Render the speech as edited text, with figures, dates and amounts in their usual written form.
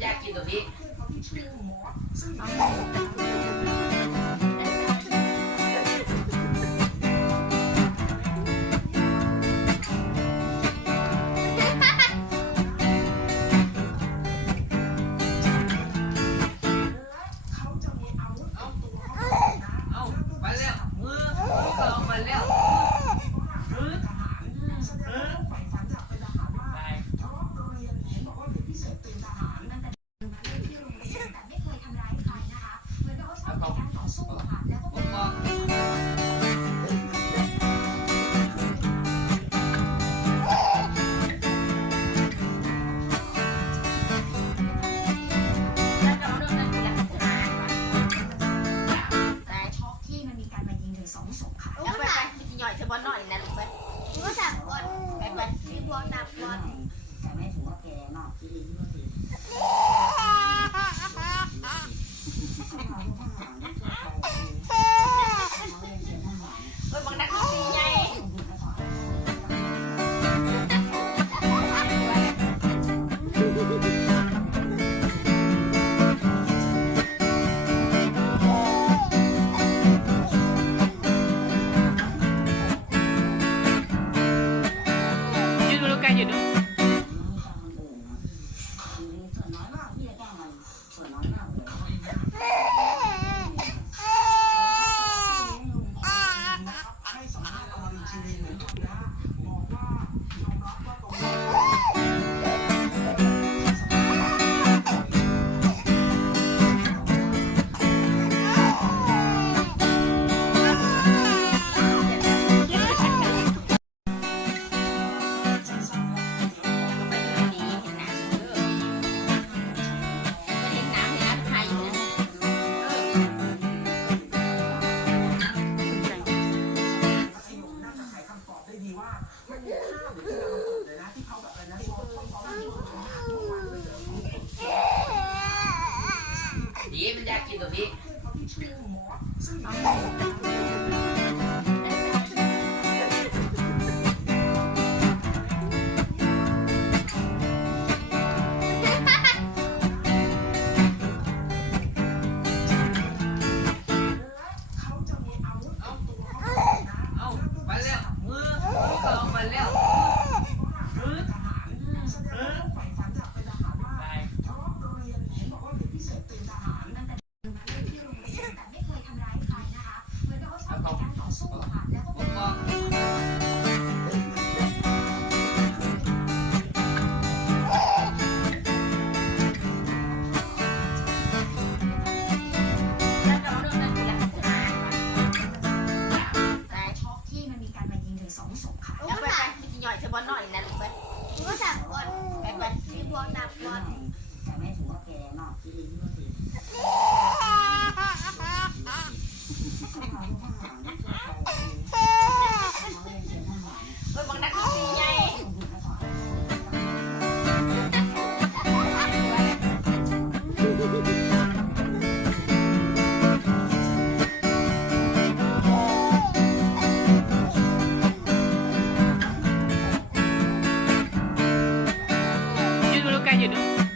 อยากกินตัวนี้เอาไปแล้วมือเอาไปแล้วแล้วไปมีจีหน่อยเฉพาะหน่อยนะลูกไปก็สั่งก่อนไปมีพวงดับก่อนแต่ไม่ถือว่าแกนอกที่ลิ้นก็ดีบางนักตีใหญ่อยู่ด้วยดีมันอยากกินตัวนี้เอาไปแล้วมือเอาไปแล้วแล้วไปมีจีหน่อยเฉพาะหน่อยนะลูกไปก็สั่งก่อนไปมีพวงดับก่อนแต่ไม่ถือว่าแกนอกที่ลิ้นก็ดีบางนักตีใหญ่อยู่ด้วย